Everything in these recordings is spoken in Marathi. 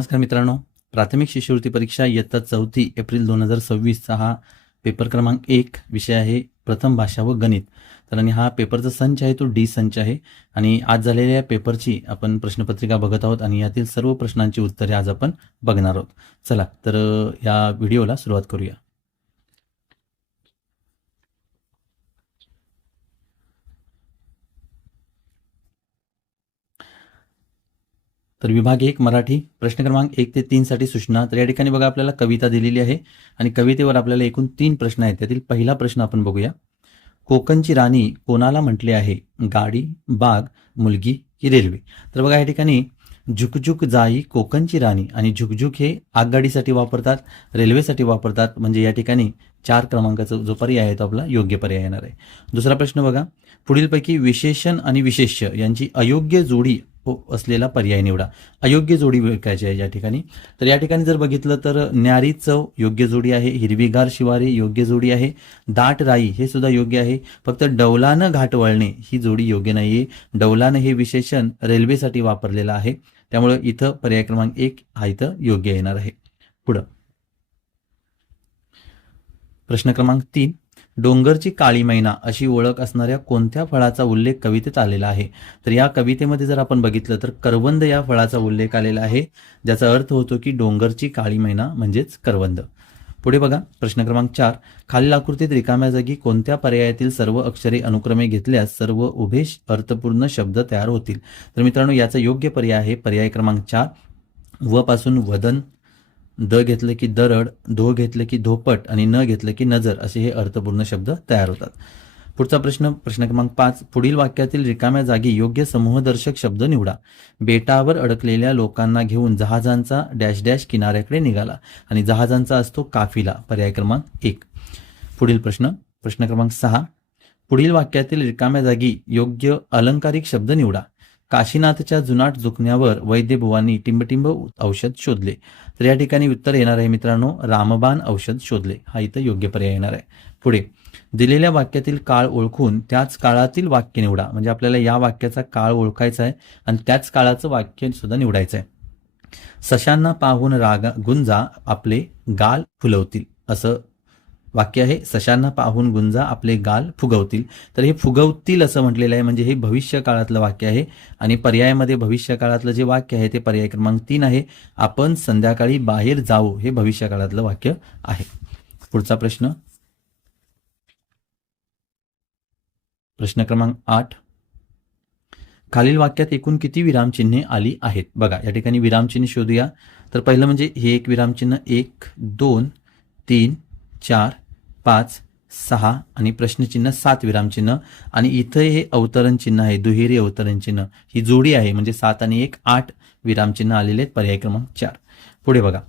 नमस्कार मित्रांनो, प्राथमिक शिष्यवृत्ती परीक्षा इयत्ता 4 एप्रिल 2026चा हा पेपर क्रमांक 1 विषय आहे प्रथम भाषा व गणित. तर आणि हा पेपरचा संच आहे तो डी संच आहे आणि आज झालेल्या पेपरची आपण प्रश्नपत्रिका बघत आहोत आणि यातील सर्व प्रश्नांची उत्तरे आज आपण बघणार आहोत. चला तर या व्हिडिओला सुरुवात करूया. तर विभाग 1 मराठी प्रश्न क्रमांक 1 ते 3 साठी सूचना. तर या ठिकाणी बघा आपल्याला कविता दिलेली आहे आणि कवितेवर आपल्याला एकूण 3 प्रश्न आहेत. त्यातील पहिला प्रश्न आपण बघूया. कोकणची राणी कोणाला म्हटले आहे? गाडी, बाग, मुलगी की रेल्वे? तर बघा या ठिकाणी झुकझुक जाई कोकणची राणी आणि झुकझुक हे आगगाडीसाठी वापरतात, रेल्वेसाठी वापरतात. म्हणजे या ठिकाणी 4 क्रमांकाचा जो पर्याय आहे तो आपला योग्य पर्याय येणार आहे. दुसरा प्रश्न बघा. पुढीलपैकी विशेषण आणि विशेष्य यांची अयोग्य जोडी असलेला पर्याय निवडा. अयोग्य जोडी विकायची आहे या ठिकाणी. तर या ठिकाणी जर बघितलं तर न्यारी चव योग्य जोडी आहे, हिरवीगार शिवारे योग्य जोडी आहे, दाट राई हे सुद्धा योग्य आहे. फक्त डौलानं घाट वळणे ही जोडी योग्य नाहीये. डौलानं हे विशेषण रेल्वेसाठी वापरलेलं आहे, त्यामुळे इथं पर्याय क्रमांक 1 हा इथं योग्य येणार आहे. पुढं प्रश्न क्रमांक 3. डोंगरची काळी मैना अशी ओळख असणाऱ्या कोणत्या फळाचा उल्लेख कवितेत आलेला आहे? तर या कवितेमध्ये जर आपण बघितलं तर करवंद या फळाचा उल्लेख आलेला आहे, ज्याचा अर्थ होतो की डोंगरची काळी मैना म्हणजेच करवंद. पुढे बघा प्रश्न क्रमांक 4. खालील आकृतीत रिकाम्या जागी कोणत्या पर्यायातील सर्व अक्षरे अनुक्रमे घेतल्यास सर्व उभे अर्थपूर्ण शब्द तयार होतील? तर मित्रांनो याचा योग्य पर्याय आहे पर्याय क्रमांक 4. व पासून वदन, द घेतलं की दरड, धो घेतलं की धोपट आणि न घेतलं की नजर असे हे अर्थपूर्ण शब्द तयार होतात. पुढचा प्रश्न क्रमांक 5. पुढील वाक्यातील रिकाम्या जागी योग्य समूहदर्शक शब्द निवडा. बेटावर अडकलेल्या लोकांना घेऊन जहाजांचा डॅश डॅश किनाऱ्याकडे निघाला आणि जहाजांचा असतो काफिला. पर्याय क्रमांक 1. पुढील प्रश्न क्रमांक 6. पुढील वाक्यातील रिकाम्या जागी योग्य अलंकारिक शब्द निवडा. काशीनाथच्या जुनाट दुखण्यावर वैद्यभुवांनी टिंबटिंब औषध शोधले. तर या ठिकाणी उत्तर येणार आहे मित्रांनो रामबाण औषध शोधले हा इथं योग्य पर्याय येणार आहे. पुढे दिलेल्या वाक्यातील काळ ओळखून त्याच काळातील वाक्य निवडा. म्हणजे आपल्याला या वाक्याचा काळ ओळखायचा आहे आणि त्याच काळाचं वाक्य सुद्धा निवडायचं आहे. सशांना पाहून गुंजा आपले गाल फुलवतील असं वाक्य आहे. सशांना पाहून गुंजा आपले गाल फुगवतील. तर हे फुगवतील असं म्हटलेलं आहे, म्हणजे हे भविष्य काळातलं वाक्य आहे आणि पर्यायामध्ये भविष्य काळातलं जे वाक्य आहे ते पर्याय क्रमांक 3 आहे. आपण संध्याकाळी बाहेर जाऊ हे भविष्य काळातलं वाक्य आहे. पुढचा प्रश्न क्रमांक 8. खालील वाक्यात एकूण किती विरामचिन्हे आली आहेत? बघा या ठिकाणी विरामचिन्ह शोधूया. तर पहिलं म्हणजे हे एक विरामचिन्ह 1, 2, 3, 4, 5, 6 आणि प्रश्नचिन्ह 7 विरामचिन्ह आणि इथं हे अवतरण चिन्ह आहे, दुहेरी अवतरण चिन्ह ही जोडी आहे. म्हणजे 7 आणि 1 8 विरामचिन्ह आलेले आहेत. पर्याय क्रमांक 4. पुढे बघा.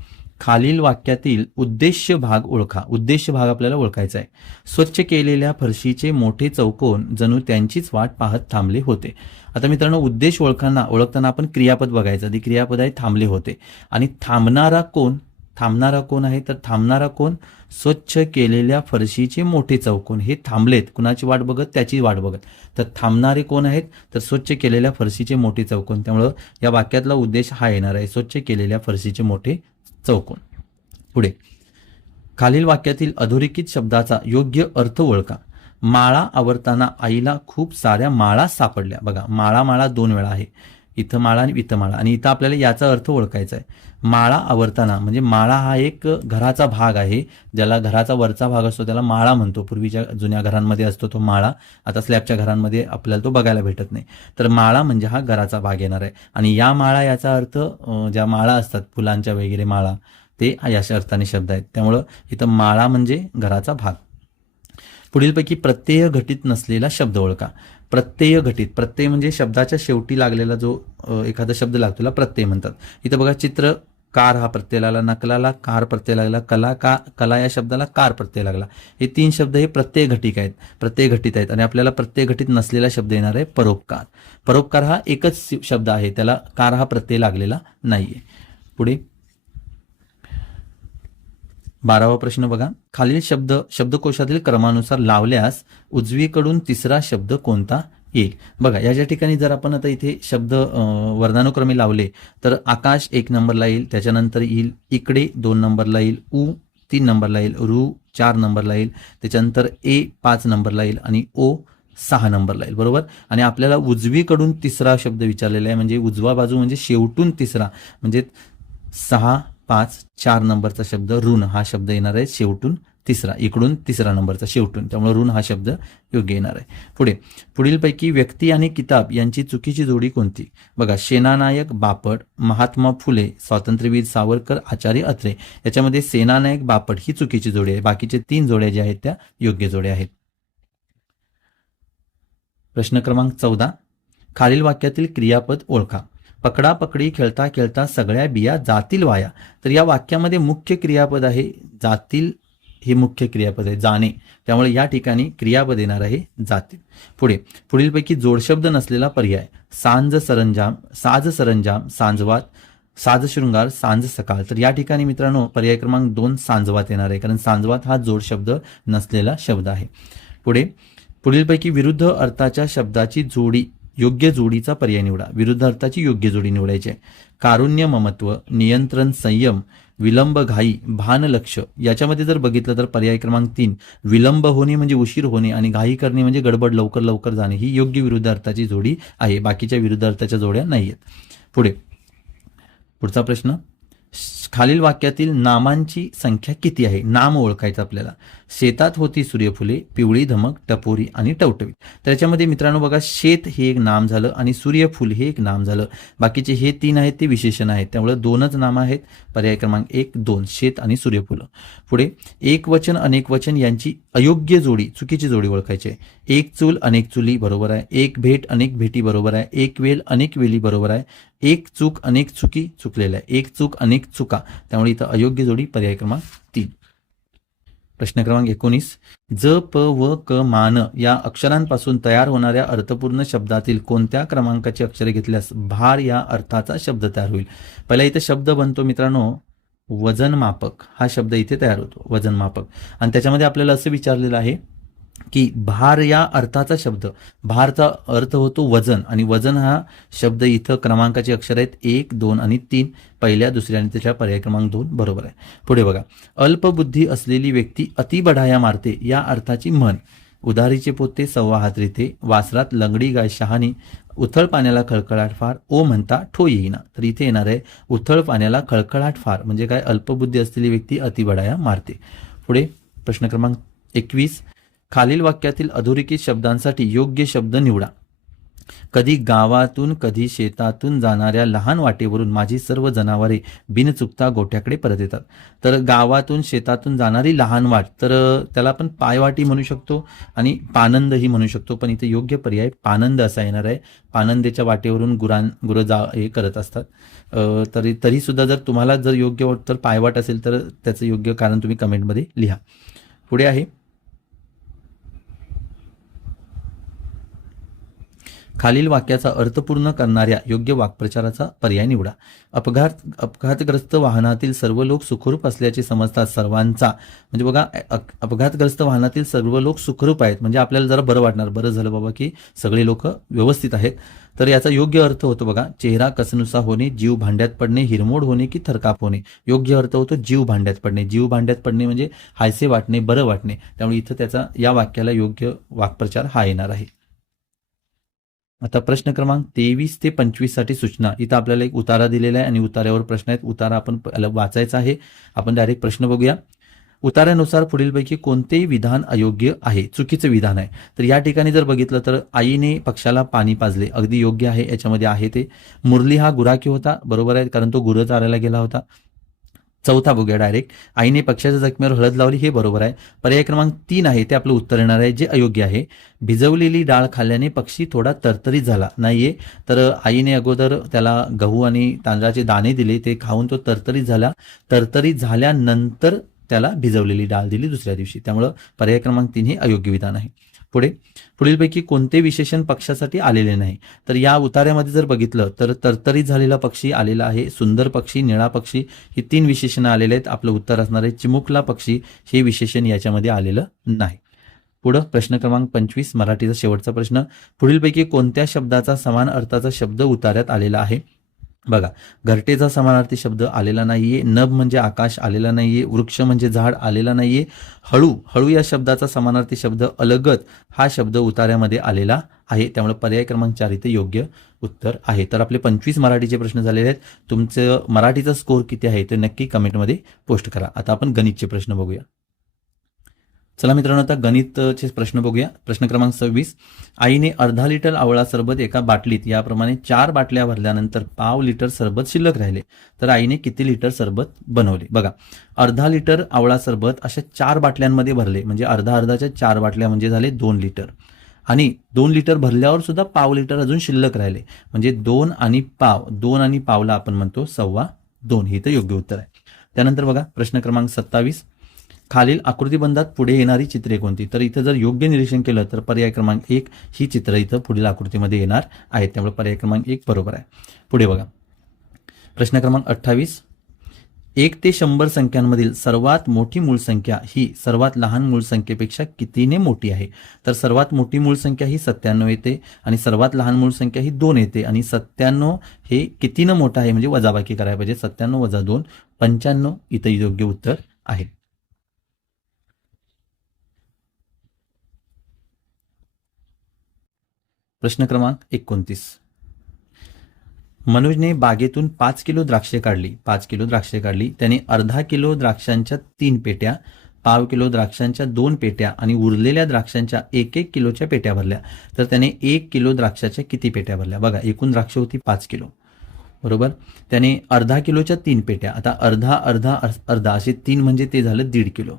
खालील वाक्यातील उद्देश्य भाग ओळखा. उद्देश्य भाग आपल्याला ओळखायचा आहे. स्वच्छ केलेल्या फरशीचे मोठे चौकोन जणू त्यांचीच वाट पाहत थांबले होते. आता मित्रांनो उद्देश ओळखताना आपण क्रियापद बघायचं. आधी क्रियापद आहे थांबले होते आणि थांबणारा कोण आहे? तर थांबणारा कोण? स्वच्छ केलेल्या फरशीचे मोठे चौकोन हे थांबलेत. कुणाची वाट बघत? त्याची वाट बघत. तर थांबणारे कोण आहेत? तर स्वच्छ केलेल्या फरशीचे मोठे चौकोन. त्यामुळं या वाक्यातला उद्देश हा येणार आहे, स्वच्छ केलेल्या फरशीचे मोठे चौकोन. पुढे खालील वाक्यातील अधोरेखित शब्दाचा योग्य अर्थ ओळखा. माळा आवरताना आईला खूप साऱ्या माळा सापडल्या. बघा माळा 2 वेळा आहे. इथं माळा आणि इथं माळा आणि इथं आपल्याला याचा अर्थ ओळखायचा आहे. माळा आवरताना म्हणजे माळा हा एक घराचा भाग आहे, ज्याला घराचा वरचा भाग असतो त्याला माळा म्हणतो. पूर्वीच्या जुन्या घरांमध्ये असतो तो माळा, आता स्लॅबच्या घरांमध्ये आपल्याला तो बघायला भेटत नाही. तर माळा म्हणजे हा घराचा भाग येणार आहे आणि या माळा याचा अर्थ ज्या माळा असतात फुलांच्या वगैरे माळा ते या अर्थाने शब्द आहेत. त्यामुळं इथं माळा म्हणजे घराचा भाग. पुढीलपैकी प्रत्यय घटित नसलेला शब्द ओळखा. प्रत्यय म्हणजे शब्दाच्या शेवटी लागलेला जो एखादा शब्द लागतो त्याला प्रत्यय म्हणतात. इथं बघा चित्र कार हा प्रत्यय लागला, नकलाला कार प्रत्यय लागला, कला या शब्दाला कार प्रत्यय लागला. हे 3 शब्द हे प्रत्यय घटित आहेत आणि आपल्याला प्रत्यय घटित नसलेला शब्द येणार आहे परोपकार. परोपकार हा एकच शब्द आहे, त्याला कार हा प्रत्यय लागलेला नाहीये. पुढे 12वा प्रश्न बघा. खालील शब्द शब्दकोशातील क्रमानुसार लावल्यास उजवीकडून तिसरा शब्द कोणता येईल. बघा या ठिकाणी जर आपण आता इथे शब्द वर्णानुक्रमे लावले तर आकाश 1 नंबरला येईल, त्याच्यानंतर येईल इकडे 2 नंबरला येईल, उ 3 नंबरला येईल, रू 4 नंबरला येईल, त्याच्यानंतर ए 5 नंबरला येईल आणि ओ 6 नंबरला येईल. बरोबर. आणि आपल्याला उजवीकडून तिसरा शब्द विचारलेला आहे, म्हणजे उजवा बाजू म्हणजे शेवटून तिसरा, म्हणजे 6, 5, 4 नंबरचा शब्द ऋण हा शब्द येणार आहे शेवटून तिसरा, इकडून तिसरा नंबरचा शेवटून, त्यामुळे ऋण हा शब्द योग्य येणार आहे. पुढीलपैकी व्यक्ती आणि किताब यांची चुकीची जोडी कोणती? बघा, सेनानायक बापट, महात्मा फुले, स्वातंत्र्यवीर सावरकर, आचार्य अत्रे, याच्यामध्ये सेनानायक बापट ही चुकीची जोडी आहे. बाकीचे 3 जोड्या ज्या आहेत त्या योग्य जोड्या आहेत. प्रश्न क्रमांक 14, खालील वाक्यातील क्रियापद ओळखा. पकडापकडी खेळता खेळता सगळ्या बिया जातील वाया. तर या वाक्यामध्ये मुख्य क्रियापद आहे जातील, हे मुख्य क्रियापद आहे जाणे, त्यामुळे या ठिकाणी क्रियापद येणार आहे जातील. पुढीलपैकी जोडशब्द नसलेला पर्याय. साज सरंजाम, सांजवात, साज शृंगार, सांज सकाळ. तर या ठिकाणी मित्रांनो पर्याय क्रमांक 2 सांजवात येणार आहे, कारण सांजवात हा जोडशब्द नसलेला शब्द आहे. पुढीलपैकी विरुद्ध अर्थाच्या शब्दाची जोडी, योग्य जोडीचा पर्याय निवडा. विरुद्ध अर्थाची योग्य जोडी निवडायची आहे. कारुण्य ममत्व, नियंत्रण संयम, विलंब घाई, भान लक्ष. याच्यामध्ये जर बघितलं तर पर्याय क्रमांक 3 विलंब होणे म्हणजे उशीर होणे आणि घाई करणे म्हणजे गडबड, लवकर लवकर जाणे, ही योग्य विरुद्ध अर्थाची जोडी आहे. बाकीच्या विरुद्ध अर्थाच्या जोड्या नाही आहेत. पुढचा प्रश्न, खालील वाक्यातील नामांची संख्या किती आहे? नाम ओळखायचं आपल्याला. शेतात होती सूर्यफुले, पिवळी धमक, टपोरी आणि टवटवीत. त्याच्यामध्ये मित्रांनो बघा, शेत हे एक नाम झालं आणि सूर्यफूल हे एक नाम झालं. बाकीचे हे 3 आहेत ते विशेषण आहेत, त्यामुळे 2च नाम आहेत. पर्याय क्रमांक 1, 2 शेत आणि सूर्यफुलं. एक वचन अनेक वचन यांची अयोग्य जोडी, चुकीची जोडी ओळखायची आहे. एक चूल अनेक चुली बरोबर आहे. एक भेट अनेक भेटी बरोबर आहे. एक वेल अनेक वेली बरोबर आहे. एक चूक अनेक चुकी चुकलेला आहे. एक चूक अनेक चुका, त्यामुळे इथं अयोग्य जोडी पर्याय क्रमांक 3. प्रश्न क्रमांक 19, ज, प, व, क, मान या अक्षरांपासून तयार होणाऱ्या अर्थपूर्ण शब्दातील कोणत्या क्रमांकाची अक्षरे घेतल्यास भार या अर्थाचा शब्द तयार होईल? पहिला इथे शब्द बनतो मित्रांनो वजनमापक, हा शब्द इथे तयार होतो वजनमापक. आणि त्याच्यामध्ये आपल्याला असं विचारलेलं आहे की भार या अर्थाचा शब्द, भारचा अर्थ होतो वजन, आणि वजन हा शब्द इथं क्रमांकाचे अक्षर आहेत 1, 2 आणि 3, पहिल्या, दुसऱ्या आणि त्याच्या पर्याय क्रमांक 2 बरोबर आहे. पुढे बघा, अल्पबुद्धी असलेली व्यक्ती अतिबढाया मारते या अर्थाची म्हण. उधारीचे पोते सव्वा हात रीते, वासरात लंगडी गाय शहाणी, उथळ पाण्याला खळखळाट फार, ओ म्हणता ठो येईना. तर इथे येणार आहे उथळ पाण्याला खळखळाट फार, म्हणजे काय, अल्पबुद्धी असलेली व्यक्ती अतिबढाया मारते. पुढे प्रश्न क्रमांक 21, खालील वाक्यातील अधोरेखित शब्दांसाठी योग्य शब्द निवडा. कधी गावातून कधी शेतातून जाणाऱ्या लहान वाटेवरून माझी सर्व जनावरे बिनचुकता गोठ्याकडे परत येतात. तर गावातून शेतातून जाणारी लहान वाट, तर त्याला आपण पायवाटी म्हणू शकतो आणि पानंद ही म्हणू शकतो, पण इथे योग्य पर्याय पानंद असा येणार आहे. पानंदेच्या वाटेवरून गुरं हे करत असतात. तरी सुद्धा जर तुम्हाला जर योग्य तर पायवाट असेल तर त्याचं योग्य कारण तुम्ही कमेंटमध्ये लिहा. पुढे आहे, खालील वाक्याचा अर्थपूर्ण करणाऱ्या योग्य वाक्प्रचाराचा पर्याय निवडा. अपघातग्रस्त वाहनातील सर्व लोक सुखरूप असल्याचे समजतात सर्वांचा, म्हणजे बघा अपघातग्रस्त वाहनातील सर्व लोक सुखरूप आहेत म्हणजे आपल्याला जरा बरं वाटणार, बरं झालं बाबा की सगळे लोक व्यवस्थित आहेत. तर याचा योग्य अर्थ होतो बघा, चेहरा कसनुसा होणे, जीव भांड्यात पडणे, हिरमोड होणे की थरकाप होणे. योग्य अर्थ होतो जीव भांड्यात पडणे. जीव भांड्यात पडणे म्हणजे हायसे वाटणे, बरं वाटणे, त्यामुळे इथं त्याचा या वाक्याला योग्य वाक्प्रचार हा येणार आहे. आता प्रश्न क्रमांक 23 ते 25 साठी सूचना. इथं आपल्याला एक उतारा दिलेला आहे आणि उतार्यावर प्रश्न आहेत. उतारा आपण वाचायचा आहे. आपण डायरेक्ट प्रश्न बघूया. उतार्यानुसार पुढीलपैकी कोणतेही विधान अयोग्य आहे, चुकीचं विधान आहे. तर या ठिकाणी जर बघितलं तर आईने पक्षाला पाणी पाजले, अगदी योग्य आहे. याच्यामध्ये आहे ते. मुरली हा गुराखी होता, बरोबर आहे, कारण तो गुरं चारायला गेला होता. चौथा बघूया डायरेक्ट, आईने पक्षाच्या जखमेवर हळद लावली, हे बरोबर आहे. पर्याय क्रमांक 3 आहे ते आपलं उत्तर येणार आहे, जे अयोग्य आहे. भिजवलेली डाळ खाल्ल्याने पक्षी थोडा तरतरीत झाला, नाहीये. तर आईने अगोदर त्याला गहू आणि तांदळाचे दाणे दिले, ते खाऊन तो तरतरीत झाला. तरतरीत झाल्यानंतर त्याला भिजवलेली डाळ दिली दुसऱ्या दिवशी, त्यामुळं पर्याय क्रमांक 3 हे अयोग्य विधान आहे. पुढीलपैकी कोणते विशेषण पक्षासाठी आलेले नाही. तर या उतार्यामध्ये जर बघितलं तर तरतरीत झालेला पक्षी आलेला आहे, सुंदर पक्षी, निळा पक्षी, ही 3 विशेषणं आलेले आहेत. आपलं उत्तर असणार आहे चिमुकला पक्षी, हे विशेषण याच्यामध्ये आलेलं नाही. पुढं प्रश्न क्रमांक 25 मराठीचा शेवटचा प्रश्न. पुढीलपैकी कोणत्या शब्दाचा समान अर्थाचा शब्द उतार्यात आलेला आहे? बघा, घरटेचा समानार्थी शब्द आलेला नाहीये, नभ म्हणजे आकाश आलेला नाहीये, वृक्ष म्हणजे झाड आलेला नाहीये, हळू हळू या शब्दाचा समानार्थी शब्द अलगत हा शब्द उतार्यामध्ये आलेला आहे. त्यामुळे पर्याय क्रमांक 4 इथे योग्य उत्तर आहे. तर आपले 25 मराठीचे प्रश्न झालेले आहेत. तुमचं मराठीचा स्कोर किती आहे ते नक्की कमेंटमध्ये पोस्ट करा. आता आपण गणितचे प्रश्न बघूया. चला मित्रांनो, आता गणितचे प्रश्न बघूया. प्रश्न क्रमांक 26. आईने अर्धा लिटर आवळा सरबत एका बाटलीत याप्रमाणे 4 बाटल्या भरल्यानंतर पाव लिटर सरबत शिल्लक राहिले, तर आईने किती लिटर सरबत बनवले? बघा, अर्धा लिटर आवळा सरबत अशा 4 बाटल्यांमध्ये भरले, म्हणजे अर्धा अर्धाच्या 4 बाटल्या म्हणजे झाले 2 लिटर. आणि 2 लिटर भरल्यावर सुद्धा पाव लिटर अजून शिल्लक राहिले, म्हणजे 2 आणि पावला आपण म्हणतो 2.25. हे तर योग्य उत्तर आहे. त्यानंतर बघा प्रश्न क्रमांक 27. खालील आकृतीबंधात पुढे येणारी चित्रे कोणती? तर इथं जर योग्य निरीक्षण केलं तर पर्याय क्रमांक 1 ही चित्र इथं पुढील आकृतीमध्ये येणार आहेत. त्यामुळे पर्याय क्रमांक 1 बरोबर आहे. पुढे बघा प्रश्न क्रमांक 28. 1 ते 100 संख्यांमधील सर्वात मोठी मूळ संख्या ही सर्वात लहान मूळ संख्येपेक्षा कितीने मोठी आहे? तर सर्वात मोठी मूळ संख्या ही 97 येते आणि सर्वात लहान मूळ संख्या ही 2 येते आणि 97 हे कितीनं मोठं आहे म्हणजे वजाबाकी करायला पाहिजे. 97 - 2 95 इथं योग्य उत्तर आहे. प्रश्न क्रमांक 29. मनोजने बागेतून 5 किलो द्राक्षे काढली. त्याने अर्धा किलो द्राक्षांच्या 3 पेट्या, पाव किलो द्राक्षांच्या 2 पेट्या आणि उरलेल्या द्राक्षांच्या 1-1 किलोच्या पेट्या भरल्या. तर त्याने 1 किलो द्राक्षाच्या किती पेट्या भरल्या? बघा, एकूण द्राक्ष होती 5 किलो, बरोबर. त्याने अर्धा किलोच्या 3 पेट्या, आता अर्धा असे 3 म्हणजे ते झालं 1.5 किलो,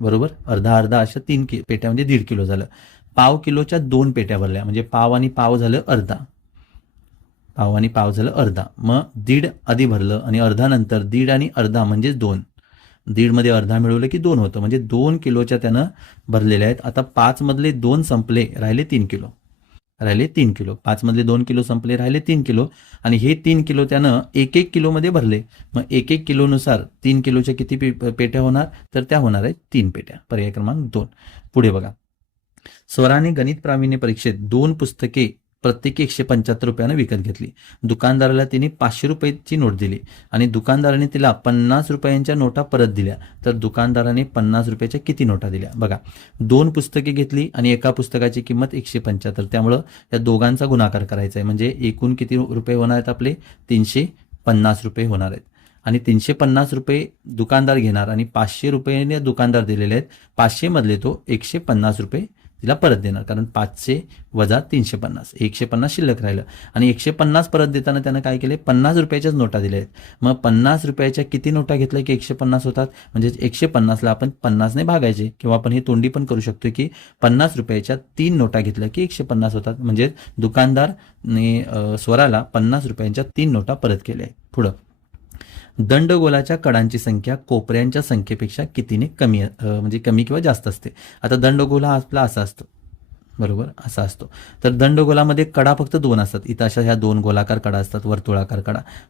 बरोबर. अर्धा अशा 3 पेट्या म्हणजे 1.5 किलो झालं. पाव किलोच्या 2 पेट्या भरल्या, म्हणजे पाव आणि पाव झालं अर्धा. मग 1.5 आधी भरलं आणि अर्धा नंतर 1.5 आणि अर्धा म्हणजे 2. 1.5 मध्ये अर्धा मिळवलं की 2 होतं, म्हणजे 2 किलोच्या त्यानं भरलेल्या आहेत. आता 5 मधले 2 संपले, राहिले 3 किलो. 5 मधले 2 किलो संपले, राहिले 3 किलो. आणि हे 3 किलो त्यानं 1-1 किलोमध्ये भरले. मग 1-1 किलोनुसार 3 किलोच्या किती पेट्या होणार? तर त्या होणार आहेत 3 पेट्या. पर्याय क्रमांक 2. पुढे बघा, स्वराने गणित प्रावीण्य परीक्षेत 2 पुस्तके प्रत्येकी 175 रुपयानं विकत घेतली. दुकानदाराला तिने 500 रुपयाची नोट दिली आणि दुकानदाराने तिला 50 रुपयांच्या नोटा परत दिल्या. तर दुकानदाराने 50 रुपयाच्या किती नोटा दिल्या? बघा, 2 पुस्तके घेतली आणि एका पुस्तकाची किंमत 175. त्यामुळं या दोघांचा गुणाकार करायचा आहे, म्हणजे एकूण किती रुपये होणार आहेत आपले? 350 रुपये होणार आहेत. आणि 350 रुपये दुकानदार घेणार आणि 500 रुपये दुकानदार दिलेले आहेत. 500 मधले तो 150 रुपये तिला परत देणार, कारण 500 वजा 350 150 शिल्लक राहिलं. आणि 150 परत देताना त्यानं काय केले? 50 रुपयाच्याच नोटा दिल्या आहेत. मग 50 रुपयाच्या किती नोटा घेतल्या की 150 होतात? म्हणजे 150ला आपण 50ने भागायचे, किंवा आपण ही तोंडी पण करू शकतो की 50 रुपयाच्या 3 नोटा घेतल्या की 150 होतात. म्हणजे दुकानदारने स्वराला 50 रुपयांच्या 3 नोटा परत केल्या आहेत. पुढं, दंडगोलाच्या कडांची संख्या कोपऱ्यांच्या संख्येपेक्षा कितीने कमी म्हणजे कमी किंवा जास्त असते? आता दंडगोल हा आपला असा असतो, बरोबर, असा असतो. तर दंडगोलामध्ये कडा फक्त 2 असतात. इथं अशा ह्या 2 गोलाकार कडा असतात, वर्तुळाकार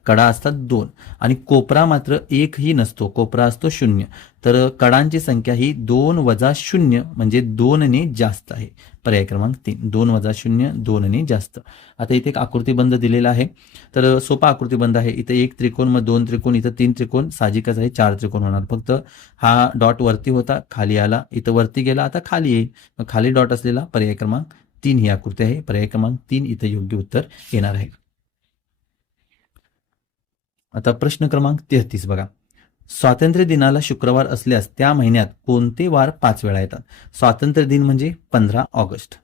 कडा असतात 2. आणि कोपरा मात्र 1 ही नसतो, कोपरा असतो 0. तर कडांची संख्या ही 2 - 0 म्हणजे 2ने जास्त आहे. पर्याय क्रमांक 3. 2 - 0 2ने जास्त. आता इथे एक आकृतीबंध दिलेला आहे, तर सोपा आकृतीबंध आहे. इथे 1 त्रिकोण, मग 2 त्रिकोण, इथं 3 त्रिकोण, साहजिकच आहे 4 त्रिकोण होणार. फक्त हा डॉट वरती होता, खाली आला, इथं वरती गेला, आता खाली येईल. मग खाली डॉट असलेला पर्याय क्रमांक 3 ही आकृती आहे. पर्याय क्रमांक 3 इथं योग्य उत्तर येणार आहे. आता प्रश्न क्रमांक 33 बघा, स्वातंत्र्य दिनाला शुक्रवार असल्यास त्या महिन्यात कोणते वार 5 वेळा येतात? स्वातंत्र्य दिन म्हणजे 15 ऑगस्ट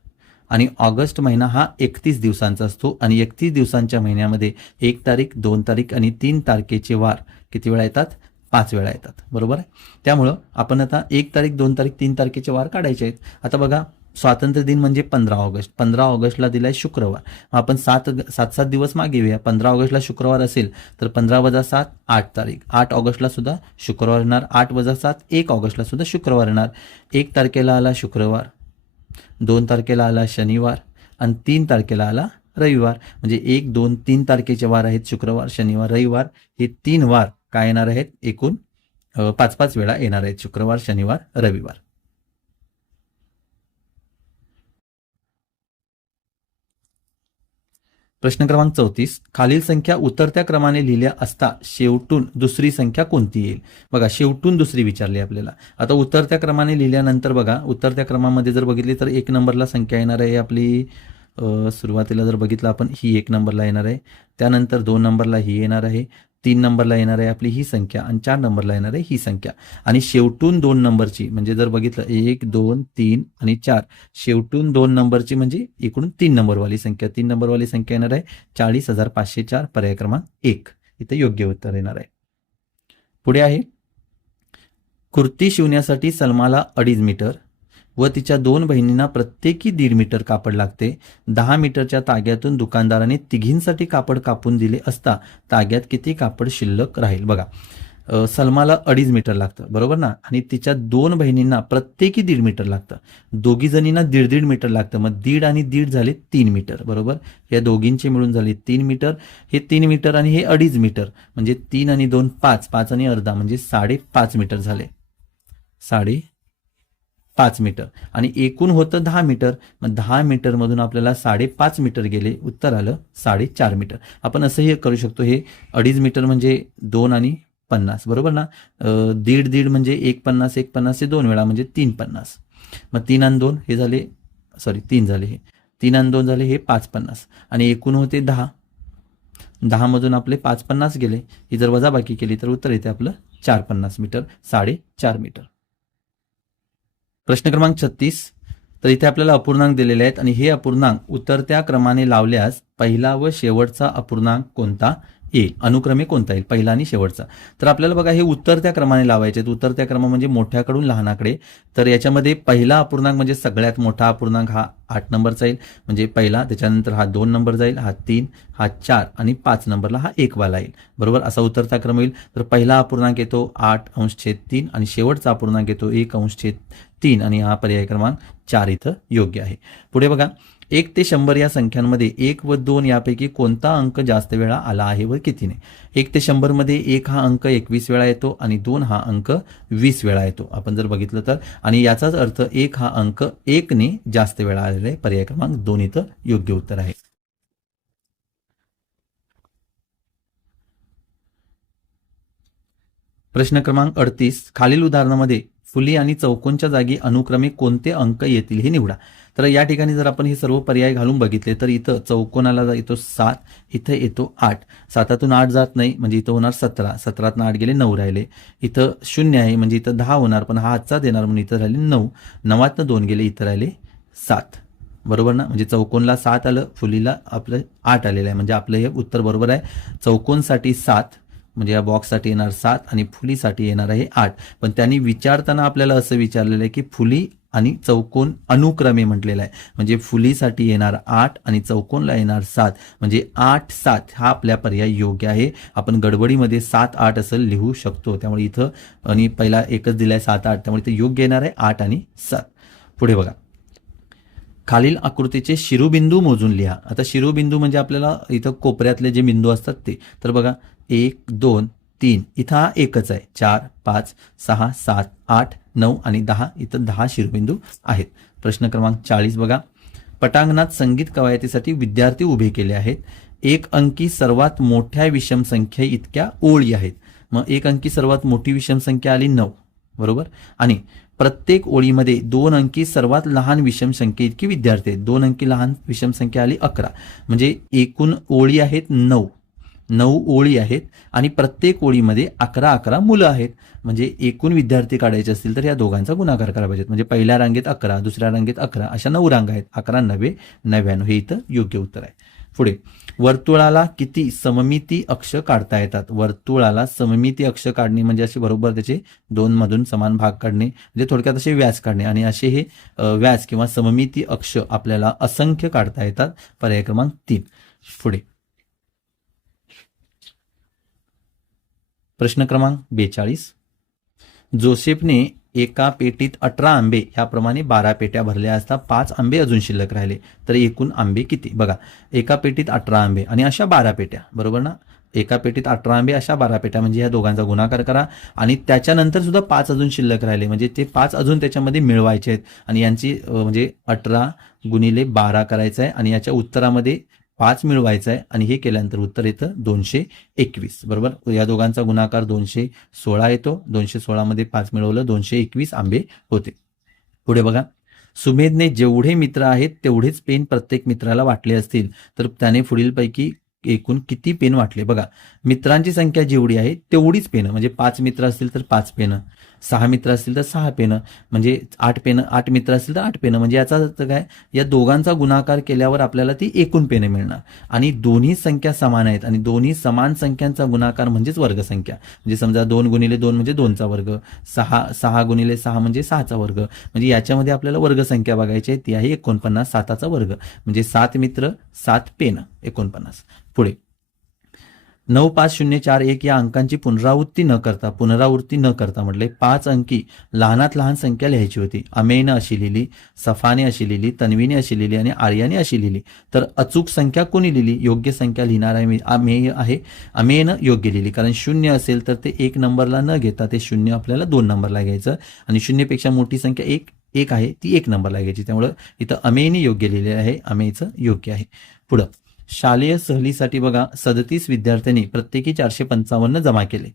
आणि ऑगस्ट महिना हा 31 दिवसांचा असतो आणि 31 दिवसांच्या महिन्यामध्ये 1 तारीख, 2 तारीख आणि 3 तारखेचे वार किती वेळा येतात? 5 वेळा येतात, बरोबर आहे. त्यामुळं आपण आता 1 तारीख, 2 तारीख, 3 तारखेचे वार काढायचे आहेत. आता बघा, स्वातंत्र्य दिन म्हणजे 15 ऑगस्ट. 15 ऑगस्टला दिलाय शुक्रवार. आपण 7 दिवस मागे येऊया. 15 ऑगस्टला शुक्रवार असेल तर 15 - 7 8 तारीख. 8 ऑगस्टला सुद्धा शुक्रवार येणार. 8 - 7 1 ऑगस्टला सुद्धा शुक्रवार येणार. 1 तारखेला आला शुक्रवार, 2 तारखेला आला शनिवार आणि 3 तारखेला आला रविवार. म्हणजे 1, 2, 3 तारखेचे वार आहेत शुक्रवार, शनिवार, रविवार. हे 3 वार काय येणार आहेत? एकूण 5-5 वेळा येणार आहेत, शुक्रवार, शनिवार, रविवार. प्रश्न क्रमांक 34, खालील संख्या उतरत्या क्रमाने लिहिल्या असता शेवटून दुसरी संख्या कोणती येईल? बघा, शेवटून दुसरी विचारली आपल्याला. आता उतरत्या क्रमाने लिहिल्यानंतर बघा, उतरत्या क्रमामध्ये जर बघितली तर 1 नंबरला संख्या येणार आहे आपली, सुरुवातीला जर बघितलं आपण ही 1 नंबरला येणार आहे, त्यानंतर 2 नंबरला ही येणार आहे, 3 नंबरला येणार आहे आपली ही संख्या आणि 4 नंबरला येणार आहे ही संख्या. आणि शेवटून 2 नंबरची म्हणजे जर बघितलं 1, 2, 3 आणि 4, शेवटून 2 नंबरची म्हणजे एकूण 3 नंबरवाली संख्या. 3 नंबरवाली संख्या येणार आहे 40,504, पर्याय क्रमांक 1 इथे योग्य उत्तर येणार आहे. पुढे आहे, कुर्ती शिवण्यासाठी सलमाला 2.5 मीटर व तिच्या 2 बहिणींना प्रत्येकी 1.5 मीटर कापड लागते. 10 मीटरच्या ताग्यातून दुकानदाराने तिघींसाठी कापड कापून दिले असता ताग्यात किती कापड शिल्लक राहील? बघा, सलमाला 2.5 मीटर लागतं, बरोबर ना, आणि तिच्या 2 बहिणींना प्रत्येकी 1.5 मीटर लागतं. दोघी जणींना 1.5 मीटर लागतं, मग 1.5 आणि 1.5 झाले 3 मीटर, बरोबर. या दोघींचे मिळून झाले 3 मीटर, हे 3 मीटर आणि हे 2.5 मीटर म्हणजे 3 आणि 2 5, 5 आणि अर्धा म्हणजे 5.5 मीटर झाले, 5.5 मीटर. आणि एकूण होतं 10 मीटर, मग 10 मीटर मधून आपल्याला 5.5 मीटर गेले, उत्तर आलं 4.5 मीटर. आपण असंही करू शकतो, हे 2.5 मीटर म्हणजे 2 आणि 50, बरोबर ना. 1.5 म्हणजे 1.50, 1.50 हे 2 वेळा म्हणजे 3.50. मग 3 आणि 2 हे झाले, 3 झाले, हे 3 आणि 2 झाले, हे 5.50 आणि एकूण होते 10. 10 मधून आपले 5.50 गेले, ही जर वजाबाकी केली तर उत्तर येते आपलं 4.50 मीटर, 4.5 मीटर. प्रश्न क्रमांक 36, तर इथे आपल्याला अपूर्णांक दिलेले आहेत आणि हे अपूर्णांक उतरत्या क्रमाने लावल्यास पहिला व शेवटचा अपूर्णांक कोणता येईल? अनुक्रमे कोणता येईल, पहिला आणि शेवटचा? तर आपल्याला बघा, हे उतरत्या क्रमाने लावायचे आहेत. उतरत्या क्रम म्हणजे मोठ्याकडून लहानाकडे. तर याच्यामध्ये पहिला अपूर्णांक म्हणजे सगळ्यात मोठा अपूर्णांक हा 8 नंबरचा येईल, म्हणजे पहिला. त्याच्यानंतर हा 2 नंबर जाईल, हा 3, हा 4 आणि 5 नंबरला हा 1 वाला येईल, बरोबर. असा उतरता क्रम येईल. तर पहिला अपूर्णांक येतो 8/3 आणि शेवटचा अपूर्णांक येतो 1/3 आणि हा पर्याय क्रमांक 4 इथं योग्य आहे. पुढे बघा, 1 ते 100 या संख्यांमध्ये 1 व 2 यापैकी कोणता अंक जास्त वेळा आला आहे व कितीने? 1 ते 100 मध्ये 1 हा अंक 21 वेळा येतो आणि 2 हा अंक 20 वेळा येतो, आपण जर बघितलं तर. आणि याचाच अर्थ 1 हा अंक 1 ने जास्त वेळा आलेला आहे, पर्याय क्रमांक 2 इथं योग्य उत्तर आहे. प्रश्न क्रमांक 38, खालील उदाहरणामध्ये फुली आणि चौकोनच्या जागी अनुक्रमे कोणते अंक येतील हे निवडा. तर या ठिकाणी जर आपण हे सर्व पर्याय घालून बघितले तर इथं चौकोनाला येतो 7, इथं येतो 8, 7तून 8 जात नाही म्हणजे इथं होणार 17, 17तून 8 गेले 9 राहिले, इथं 0 आहे म्हणजे इथं 10 होणार, पण हा हातचा देणार म्हणून इथं राहिले 9, 9तून 2 गेले, इथं राहिले 7, बरोबर ना. म्हणजे चौकोनला 7 आलं, फुलीला आपलं 8 आलेलं आहे, म्हणजे आपलं हे उत्तर बरोबर आहे. चौकोनसाठी 7 म्हणजे या बॉक्ससाठी येणार 7 आणि फुलीसाठी येणार आहे 8. पण त्यांनी विचारताना आपल्याला असं विचारलेलं आहे की फुली आणि चौकोन अनुक्रमे म्हटलेलं आहे, म्हणजे फुलीसाठी येणार 8 आणि चौकोनला येणार 7, म्हणजे 8, 7 हा आपल्या पर्याय योग्य आहे. आपण गडबडीमध्ये 7, 8 असं लिहू शकतो, त्यामुळे इथं आणि पहिला एकच दिलाय 7, 8, त्यामुळे इथं योग्य येणार आहे 8 आणि 7. पुढे बघा, खालील आकृतीचे शिरोबिंदू मोजून लिहा. आता शिरोबिंदू म्हणजे आपल्याला इथं कोपऱ्यातले जे बिंदू असतात ते. तर बघा, 1, 2, 3 इथं हा एकच आहे, 4, 5, 6, 7, 8, 9 आणि 10 इथं 10 शिरोबिंदू आहेत. प्रश्न क्रमांक 40 बघा, पटांगणात संगीत कवायतीसाठी विद्यार्थी उभे केले आहेत. 1 अंकी सर्वात मोठ्या विषम संख्या इतक्या ओळी आहेत. मग 1 अंकी सर्वात मोठी विषम संख्या आली 9, बरोबर. आणि प्रत्येक ओळीमध्ये 2 अंकी सर्वात लहान विषम संख्या इतकी विद्यार्थी आहेत. 2 अंकी लहान विषम संख्या आली 11, म्हणजे एकूण ओळी आहेत 9 ओळी आहेत आणि प्रत्येक ओळीमध्ये 11 मुलं आहेत. म्हणजे एकूण विद्यार्थी काढायचे असतील तर या दोघांचा गुणाकार करायला पाहिजेत. म्हणजे पहिल्या रांगेत 11, दुसऱ्या रांगेत 11, अशा 9 रांगा आहेत. 11, 9, 99 हे इथं योग्य उत्तर आहे. पुढे, वर्तुळाला किती सममिती अक्ष काढता येतात? वर्तुळाला सममिती अक्ष काढणे म्हणजे असे बरोबर त्याचे 2 मधून समान भाग काढणे, म्हणजे थोडक्यात असे व्यास काढणे. आणि असे हे व्यास किंवा सममिती अक्ष आपल्याला असंख्य काढता येतात, पर्याय क्रमांक 3. पुढे प्रश्न क्रमांक 42, जोसेफने एका पेटीत 18 आंबे याप्रमाणे 12 पेट्या भरल्या असता 5 आंबे अजून शिल्लक राहिले, तर एकूण आंबे किती? बघा, एका पेटीत 18 आंबे आणि अशा 12 पेट्या, बरोबर ना. एका पेटीत 18 आंबे, अशा 12 पेट्या, म्हणजे या दोघांचा गुणाकार करा आणि त्याच्यानंतर सुद्धा 5 अजून शिल्लक राहिले, म्हणजे ते 5 अजून त्याच्यामध्ये मिळवायचे आहेत आणि यांची म्हणजे 18 गुणिले 12 करायचं आहे आणि याच्या उत्तरामध्ये 5 मिळवायचं आहे आणि हे केल्यानंतर उत्तर येतं 221. बरोबर, या दोघांचा गुणाकार 216 येतो. 216 मध्ये 5 मिळवलं 221 आंबे होते. पुढे बघा, सुमेधने जेवढे मित्र आहेत तेवढेच पेन प्रत्येक मित्राला वाटले असतील तर त्याने पुढीलपैकी एकूण किती पेन वाटले. बघा, मित्रांची संख्या जेवढी आहे तेवढीच पेनं, म्हणजे 5 मित्र असतील तर 5 पेनं, 6 मित्र असतील तर 6 पेनं, म्हणजे 8 पेनं, 8 मित्र असतील तर 8 पेनं. म्हणजे याचा अर्थ काय, या दोघांचा गुणाकार केल्यावर आपल्याला ती एकूण पेनं मिळणार. आणि दोन्ही संख्या समान आहेत आणि दोन्ही समान संख्यांचा गुणाकार म्हणजेच वर्गसंख्या. म्हणजे समजा 2 गुणिले 2 म्हणजे 2चा वर्ग, 6 गुणिले 6 म्हणजे 6चा वर्ग. म्हणजे याच्यामध्ये आपल्याला वर्गसंख्या बघायची आहे, ती आहे 49. 7चा वर्ग म्हणजे 7 मित्र 7 पेनं, 49. पुढे 95041 या अंकांची पुनरावृत्ती न करता म्हटले 5 अंकी लहानात लहान संख्या लिहायची होती. अमेयनं अशी लिहिली, सफाने अशी लिहिली, तन्वीने अशी लिहिली आणि आर्याने अशी लिहिली. तर अचूक संख्या कोणी लिहिली? योग्य संख्या लिहिणार आहे अमेय आहे. अमेयनं योग्य लिहिली, कारण 0 असेल तर ते 1 नंबरला न घेता ते 0 आपल्याला 2 नंबरला घ्यायचं आणि 0 पेक्षा मोठी संख्या 1 आहे, ती 1 नंबरला घ्यायची. त्यामुळं इथं अमेयने योग्य लिहिलेलं आहे, अमेयचं योग्य आहे. पुढं शालेय सहलीसाठी बघा 37 विद्यार्थ्यांनी प्रत्येकी 455 जमा केले.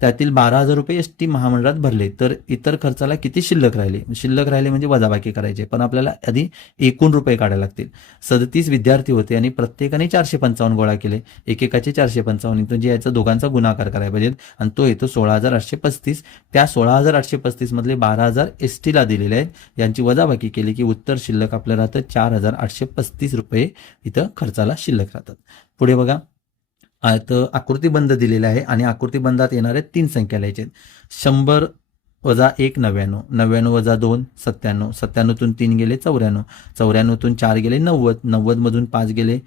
त्यातील 12,000 रुपये एसटी महामंडळात भरले. तर इतर खर्चाला किती शिल्लक राहिले? शिल्लक राहिले म्हणजे वजाबाकी करायचे, पण आपल्याला आधी एकूण रुपये काढायला लागतील. 37 विद्यार्थी होते आणि प्रत्येकाने 455 गोळा केले. एकेकाचे 455, म्हणजे याचा दोघांचा गुणाकार करायला पाहिजे आणि तो येतो 16,835. त्या 16,835 मधले 12,000 एसटीला दिलेले आहेत, यांची वजाबाकी केली की उत्तर शिल्लक आपलं राहतं 4,835 रुपये इथं खर्चाला शिल्लक राहतात. पुढे बघा, आकृतीबंध दिलेला आहे आणि आकृतीबंधात येणाऱ्या 3 संख्या लिहायच्या. 100 वजा 1 99, 99 वजा 2 97, 97तून 3 गेले 94, 94तून 4 गेले 90, 90 मधून 5 गेले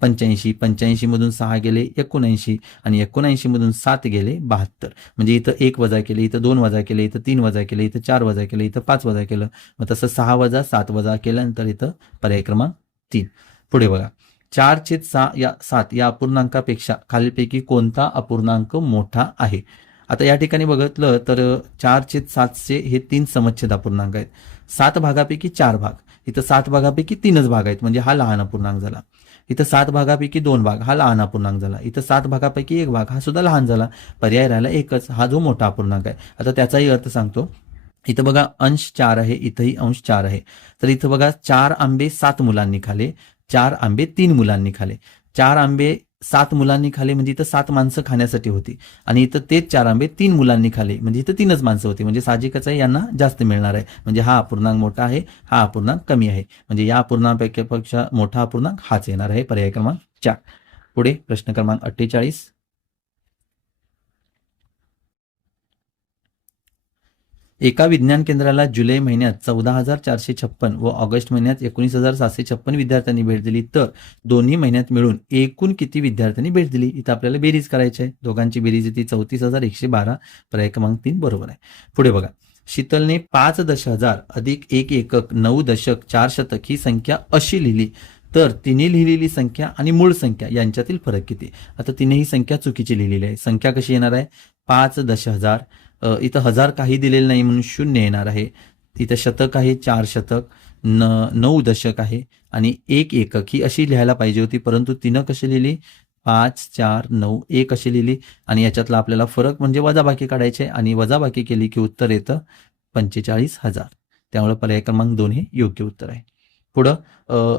85, 85 मधून 6 गेले 79 आणि 79 मधून 7 गेले 72. म्हणजे इथं 1 वजा केले, इथं 2 वजा केले, इथं 3 वजा केले, इथं 4 वजा केले, इथं 5 वजा केलं. मग तसं 6 वजा 7 वजा केल्यानंतर इथं पर्याय क्रमांक 3. पुढे बघा, 4/7 या अपूर्णांकापेक्षा खालीलपैकी कोणता अपूर्णांक मोठा आहे? आता या ठिकाणी बघितलं तर 4/7 हे 3 समच्छेद अपूर्णांक आहेत. 7 भागापैकी 4 भाग, इथं 7 भागापैकी 3च भाग आहेत, म्हणजे हा लहान अपूर्णांक झाला. इथं 7 भागापैकी 2 भाग, हा लहान अपूर्णांक झाला. इथं 7 भागापैकी 1 भाग, हा सुद्धा लहान झाला. पर्याय राहिला एकच, हा जो मोठा अपूर्णांक आहे. आता त्याचाही अर्थ सांगतो. इथं बघा अंश 4 आहे, इथंही अंश 4 आहे. तर इथं बघा 4 आंबे 7 मुलांनी खाले, 4 आंबे 3 मुलांनी खाले. 4 आंबे 7 मुलांनी खाले म्हणजे इथं 7 माणसं खाण्यासाठी होती आणि इथं तेच 4 आंबे 3 मुलांनी खाले म्हणजे इथं 3च माणसं होती. म्हणजे साहजिकच आहे यांना जास्त मिळणार आहे. म्हणजे हा अपूर्णांक मोठा आहे, हा अपूर्णांक कमी आहे. म्हणजे या अपूर्णांकापेक्षा मोठा अपूर्णांक हाच येणार आहे, पर्याय क्रमांक 4. पुढे प्रश्न क्रमांक 48. एका विज्ञान केंद्राला जुलै महिन्यात 14,456 व ऑगस्ट महिन्यात 19,756 विद्यार्थ्यांनी भेट दिली, तर दोन्ही महिन्यात मिळून एकूण किती विद्यार्थ्यांनी भेट दिली? इथं आपल्याला बेरीज करायची आहे. दोघांची बेरीज येते 34,112, पर्याय क्रमांक 3 बरोबर आहे. पुढे बघा, शीतलने 5 दशहजार अधिक 1 एकक 9 दशक 4 शतक ही संख्या अशी लिहिली, तर तिने लिहिलेली संख्या आणि मूळ संख्या यांच्यातील फरक किती? आता तिने ही संख्या चुकीची लिहिलेली आहे. संख्या कशी येणार आहे? 5 दशहजार, इथं हजार काही दिलेलं नाही म्हणून 0 येणार आहे. इथं शतक आहे 4 शतक, 9 दशक आहे आणि 1 एकक ही अशी लिहायला पाहिजे होती, परंतु तिनं कशी लिहिली? 5 4 9 1 अशी लिहिली आणि याच्यातला आपल्याला फरक म्हणजे वजाबाकी काढायचे आणि वजाबाकी केली की उत्तर येतं 45,000. त्यामुळे पर्याय क्रमांक 2 हे योग्य उत्तर आहे. पुढं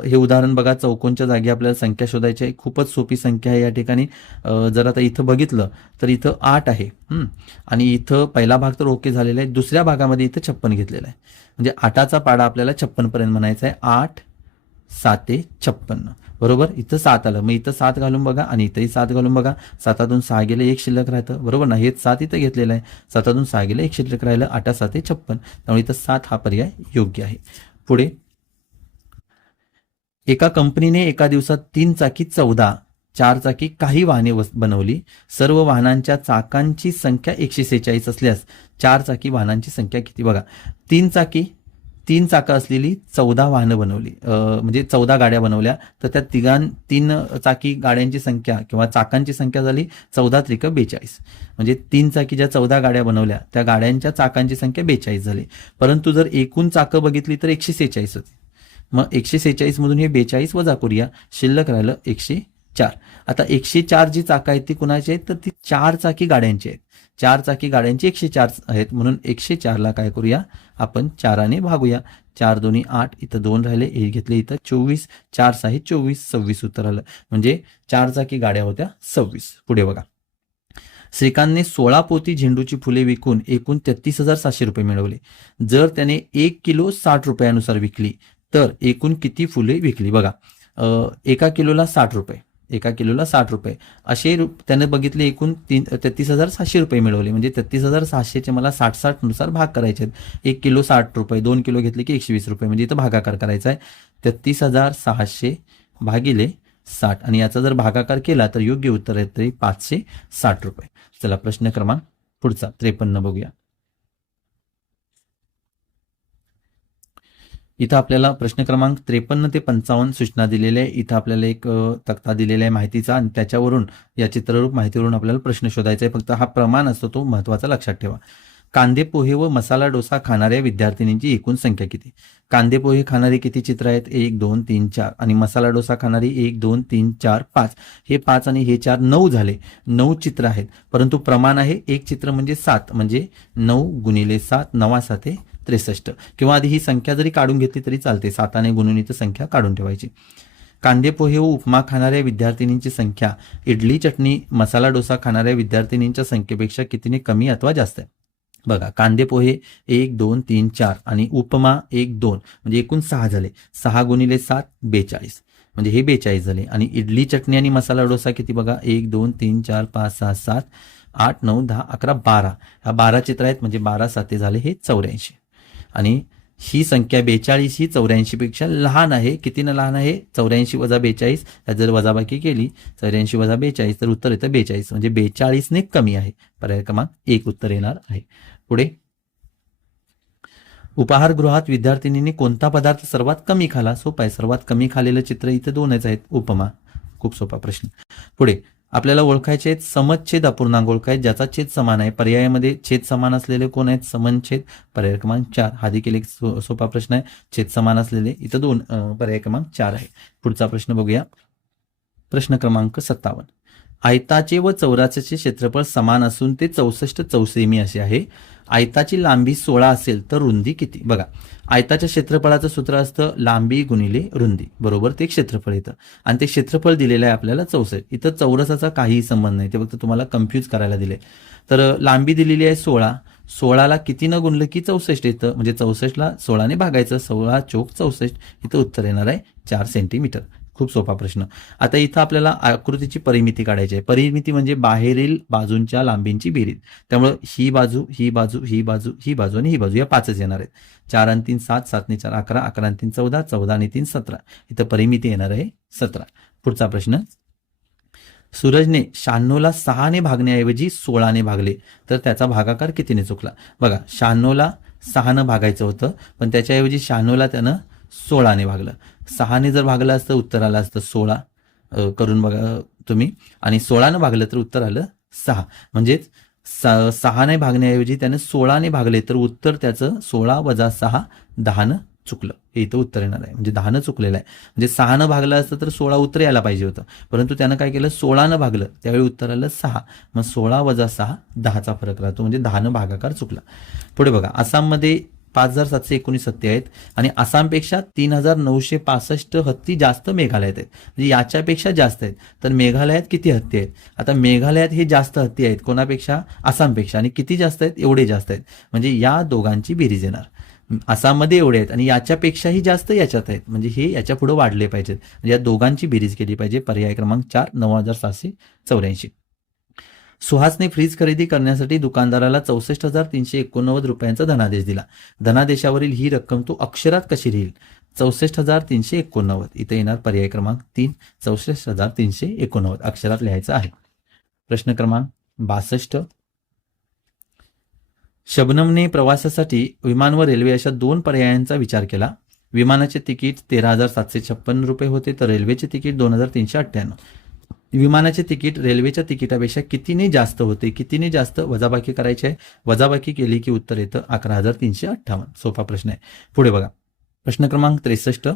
हे उदाहरण बघा, चौकोनच्या जागी आपल्याला संख्या शोधायची आहे. खूपच सोपी संख्या आहे या ठिकाणी. जर आता इथं बघितलं तर इथं 8 आहे आणि इथं पहिला भाग तर ओके झालेला आहे. दुसऱ्या भागामध्ये इथं 56 घेतलेला आहे. म्हणजे 8चा पाडा आपल्याला 56 पर्यंत म्हणायचा आहे. 8 7 56 बरोबर. इथं 7 आलं, मग इथं 7 घालून बघा आणि इथंही 7 घालून बघा. 7तून 6 गेले 1 शिल्लक राहतं, बरोबर ना. हेच 7 इथं घेतलेलं आहे. 7तून 6 गेले 1 शिल्लक राहिलं. 8 7 56, त्यामुळे इथं 7 हा पर्याय योग्य आहे. पुढे, एका कंपनीने एका दिवसात 3 चाकी 14, 4 चाकी काही वाहने बनवली. सर्व वाहनांच्या चाकांची संख्या 146 असल्यास 4 चाकी वाहनांची संख्या किती? बघा, 3 चाकं असलेली 14 वाहनं बनवली, म्हणजे 14 गाड्या बनवल्या, तर त्या 3 चाकी गाड्यांची संख्या किंवा चाकांची संख्या झाली 14 त्रिक 42. म्हणजे 3 चाकी ज्या 14 गाड्या बनवल्या त्या गाड्यांच्या चाकांची संख्या 42 झाली. परंतु जर एकूण चाकं बघितली तर 146 होती. मग 146 मधून हे 42 वजा करूया, शिल्लक राहिलं 104. आता 104 जी चाकं आहेत ती कुणाची आहेत, तर ती 4 चाकी गाड्यांची आहेत. 4 चाकी गाड्यांची 104 आहेत, म्हणून 104ला काय करूया आपण 4ने भागूया. 4 दोन्ही 8, इथं 2 राहिले, हे घेतले इथं 24, 4 6 24, 26 उत्तर आलं. म्हणजे 4 चाकी गाड्या होत्या 26. पुढे बघा, श्रीकांतने 16 पोती झेंडूची फुले विकून एकूण 33,700 रुपये मिळवले. जर त्याने 1 किलो 60 रुपयानुसार विकली तर एकूण किती फुले विकली? बघा, एका किलोला 60 रुपये, एका किलोला 60 रुपये असे त्याने बघितले, एकूण 33,700 रुपये मिळवले. म्हणजे 33,700चे मला 60-60 नुसार भाग करायचे आहेत. 1 किलो 60 रुपये, 2 किलो घेतले की 120 रुपये, म्हणजे इथं भागाकार करायचा आहे. 33,600 भागिले 60 आणि याचा जर भागाकार केला तर योग्य उत्तर येते 560 रुपये. चला प्रश्न क्रमांक पुढचा 53 बघूया. इथं आपल्याला प्रश्न क्रमांक 53 ते 55 सूचना दिलेल्या आहे. इथं आपल्याला एक तक्ता दिलेला आहे माहितीचा आणि त्याच्यावरून या चित्ररूप माहितीवरून आपल्याला प्रश्न शोधायचा आहे. फक्त हा प्रमाण असतो तो महत्वाचा लक्षात ठेवा. कांदे पोहे व मसाला डोसा खाणाऱ्या विद्यार्थिनींची एकूण संख्या किती? कांदे पोहे खाणारी किती चित्र आहेत? 1 2 3 4 आणि मसाला डोसा खाणारी 1 2 3 4 5. हे 5 आणि हे 4 9 झाले. 9 चित्र आहेत, परंतु प्रमाण आहे एक चित्र म्हणजे 7, म्हणजे 9 गुणिले 7, 9 7 63. किंवा आधी ही संख्या जरी काढून घेतली तरी चालते, 7ने गुणून इथं संख्या काढून ठेवायची. कांदे पोहे व उपमा खाणाऱ्या विद्यार्थिनींची संख्या इडली चटणी मसाला डोसा खाणाऱ्या विद्यार्थिनींच्या संख्येपेक्षा कितीने कमी अथवा जास्त आहे? बघा, कांदे पोहे 1 2 3 4 आणि उपमा 1 2, म्हणजे एकूण 6 झाले. 6 गुणिले 7 42, म्हणजे हे 42 झाले. आणि इडली चटणी आणि मसाला डोसा किती? बघा, 1 2 3 4 5 6 7 8 9 10 11 12. ह्या 12 चित्र आहेत, म्हणजे 12 7 झाले, हे 84. आणि ही संख्या 42 ही 84 पेक्षा लहान आहे. कितीनं लहान आहे? 84 वजा 42, त्यात जर वजाबाकी केली 84 वजा 42 तर उत्तर येतं 42, म्हणजे 42ने कमी आहे. पर्याय क्रमांक 1 उत्तर येणार आहे. पुढे, उपाहारगृहात विद्यार्थिनींनी कोणता पदार्थ सर्वात कमी खाला? सोपा आहे, सर्वात कमी खालेलं चित्र इथे 2च आहेत, उपमा. खूप सोपा प्रश्न. पुढे आपल्याला ओळखायचे आहेत समछेद अपूर्णांक ओळखायचे ज्याचा छेद समान आहे. पर्यायामध्ये छेद समान असलेले कोण आहेत? समछेद. पर्याय क्रमांक 4. हा देखील एक सोपा प्रश्न आहे. छेद समान असलेले इथं 2, पर्याय क्रमांक 4 आहे. पुढचा प्रश्न बघूया. प्रश्न क्रमांक 57. आयताचे व चौरसाचे क्षेत्रफळ समान असून ते 64 चौसेमी असे आहे. आयताची लांबी 16 असेल तर रुंदी किती? बघा, आयताच्या क्षेत्रफळाचं सूत्र असतं लांबी गुणिले रुंदी बरोबर ते क्षेत्रफळ येतं आणि ते क्षेत्रफळ दिलेलं आहे आपल्याला 64. इथं चौरसाचा काहीही संबंध नाही, ते फक्त तुम्हाला कन्फ्यूज करायला दिले. तर लांबी दिलेली आहे 16, 16ला कितीनं गुणलं की 64 येतं, म्हणजे 64ला 16ने भागायचं, 16 चोक 64. इथं उत्तर येणार आहे 4 सेंटीमीटर. खूप सोपा प्रश्न. आता इथं आपल्याला आकृतीची परिमिती काढायची आहे. परिमिती म्हणजे बाहेरील बाजूंच्या लांबींची बेरीज. त्यामुळे ही बाजू, ही बाजू, ही बाजू, ही बाजू आणि ही बाजू या 5च येणार आहेत. 4 आणि 3 7, 7 ने 4 11, 11 आणि 3 14, 14 आणि 3 17. इथं परिमिती येणार आहे 17. पुढचा प्रश्न. सूरजने 96ला 6ने भागण्याऐवजी 16ने भागले तर त्याचा भागाकार कितीने चुकला? बघा, 96ला 6नं भागायचं होतं, पण त्याच्याऐवजी 96ला त्यानं 16ने भागलं. 6ने जर भागलं असतं उत्तर आलं असतं 16. करून बघा तुम्ही. आणि 16नं भागलं तर उत्तर आलं 6. म्हणजेच 6ने भागण्याऐवजी त्यानं 16ने भागले तर उत्तर त्याचं 16 वजा 6 10नं चुकलं. हे इथं उत्तर येणार आहे, म्हणजे 10नं चुकलेलं आहे. म्हणजे 6नं भागलं असतं तर 16 उत्तर यायला पाहिजे होतं, परंतु त्यानं काय केलं 16नं भागलं त्यावेळी उत्तर आलं 6. मग 16 वजा 6 10चा फरक राहतो, म्हणजे 10नं भागाकार चुकला. पुढे बघा, आसाममध्ये 5,719 हत्ती आहेत आणि आसामपेक्षा 3,965 हत्ती जास्त मेघालयात आहेत, म्हणजे याच्यापेक्षा जास्त आहेत. तर मेघालयात किती हत्ती आहेत? आता मेघालयात हे जास्त हत्ती आहेत कोणापेक्षा? आसामपेक्षा. आणि किती जास्त आहेत? एवढे जास्त आहेत, म्हणजे या दोघांची बेरीज येणार. आसाममध्ये एवढे आहेत आणि याच्यापेक्षाही जास्त याच्यात आहेत, म्हणजे हे याच्या पुढे वाढले पाहिजेत, म्हणजे या दोघांची बेरीज केली पाहिजे. पर्याय क्रमांक 4 9,784. सुहासने फ्रीज खरेदी करण्यासाठी दुकानदाराला 64,389 रुपयांचा धनादेश दिला. धनादेशावरील ही रक्कम तो अक्षरात कशी लिहिल? 64,389. इथे येणार पर्याय क्रमांक 3 64,389 अक्षरात लिहायचं आहे. प्रश्न क्रमांक 62. शबनमने प्रवासासाठी विमान व रेल्वे अशा 2 पर्यायांचा विचार केला. विमानाचे तिकीट 13,756 रुपये होते तर रेल्वेचे तिकीट 2,398. विमानाचे तिकीट रेल्वेच्या तिकिटापेक्षा कितीने जास्त होते? कितीने जास्त? वजाबाकी करायची आहे. वजाबाकी केली की उत्तर येतं 11,358. सोपा प्रश्न आहे. पुढे बघा, प्रश्न क्रमांक 63.